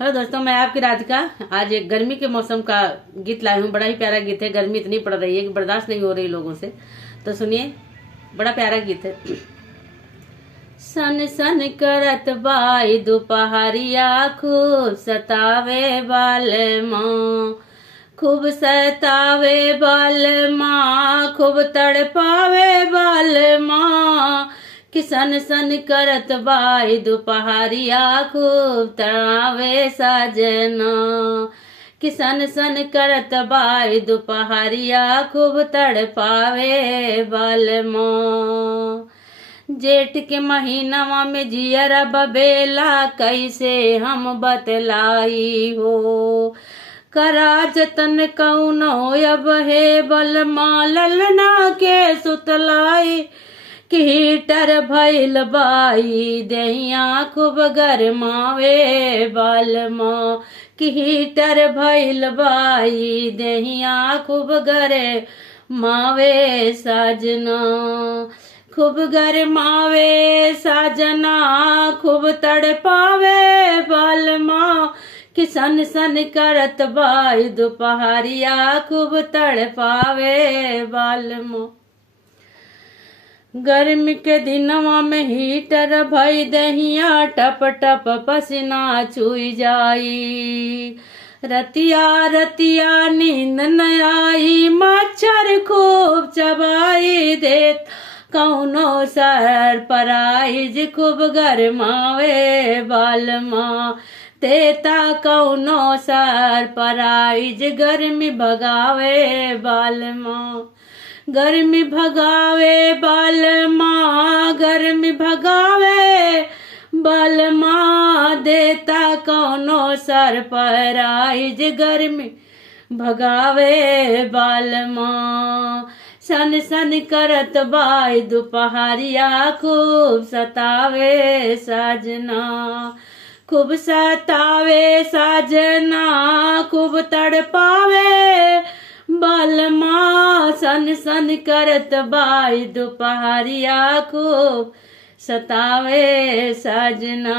Hello दोस्तों, मैं आपकी राधिका। आज एक गर्मी के मौसम का गीत लाई हूँ। बड़ा ही प्यारा गीत है। गर्मी इतनी पड़ रही है कि बर्दाश्त नहीं हो रही लोगों से। तो सुनिए, बड़ा प्यारा गीत है। सन सन करत बाई दोपहरिया खूब सतावे बाल माँ, खूब सतावे बाल माँ, खूब तड़पावे बाल माँ। कि सन सन करत बाई दोपहरिया खूब तड़ावे साजना। कि सन सन करत बाई दोपहरिया खूब तड़पावे बाल माँ। जेठ के महीनवा में जियरा बबेला कैसे हम बतलाई हो। करा जतन कौनो अब हे बल माँ ललना के सुतलाई। कि हीटर भइल बाई दहिया खूब गरमावे बाल माँ। कि हीटर भइल बाई दहिया खूब गरमावे साजना। खूब गरमावे साजना, खूब तड़पावे बाल माँ। कि सन सन करत बाई दोपहरिया खूब तड़पावे बाल माँ। गर्मी के दिनवा में हीटर भई दहिया टप टप पसीना चुई जाई। रतिया रतिया नींद न आई, मच्छर खूब चबाई देत कौनो सर पराइज खूब गरमावे बाल माँ। देता कौनो सर पराइज गर्मी भगावे बाल माँ। गर्मी भगावे बाल माँ, गर्मी भगावे बाल माँ। देता कौनो सर पराइज गर्मी भगावे बाल माँ। सन सन करत बाई दोपहरिया खूब सतावे साजना। खूब सतावे साजना, खूब तड़पावे बाल माँ। सन सन करत बाई दोपहरिया खूब सतावे साजना।